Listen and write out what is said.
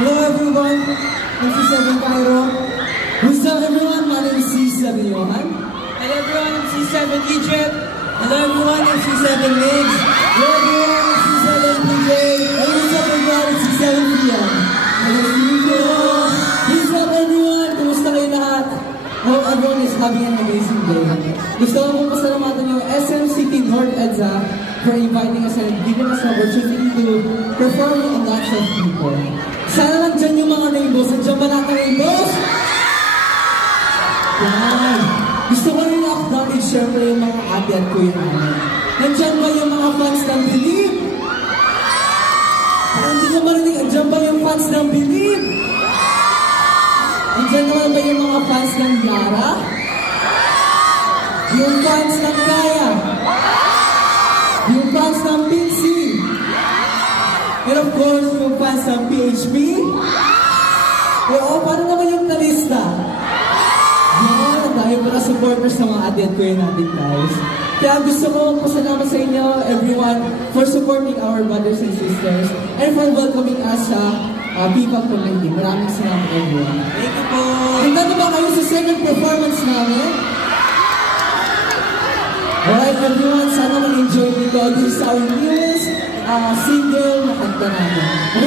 Hello everyone, I'm C7 Cairo. What's up everyone? My name is C7 Johan. Hello everyone, I'm C7 Egypt. Hello everyone, I'm C7 Migs. Hello everyone, I'm C7 PJ. And what's up everyone, I'm C7 Pian. Hello Studio. What's up everyone? Kumusta kayo lahat? I hope everyone is having an amazing day. Gusto ko pong pasalamatan yung SM City North EDSA for inviting us and giving us an opportunity to perform on lots of people. Sana lang dyan yung mga rainbows. Nandiyan ba lahat ng rainbows? Yan. Gusto ko rin acknowledge syempre yung mga ate at kuya namin. Nandiyan ba yung mga fans ng Believe? Parang hindi ko marinig. Nandiyan ba yung fans ng Believe? Nandiyan naman ba yung mga fans ng Yara? Yung fans ng Kaya? Yung fans ng Pinsi? And of course, yung fans ng PHP? Oo, paano naman yung Kalista? Yan, dahil para supporters ng mga ate at kuya natin, guys. Kaya gusto ko magpasalamat sa inyo, everyone, for supporting our brothers and sisters and for welcoming us sa P-Pop community. Maraming salamat, everyone. Thank you po! Handa na ba kayo sa second performance namin? Alright, everyone, sana mag-enjoy nito. This is our newest single na kanta natin.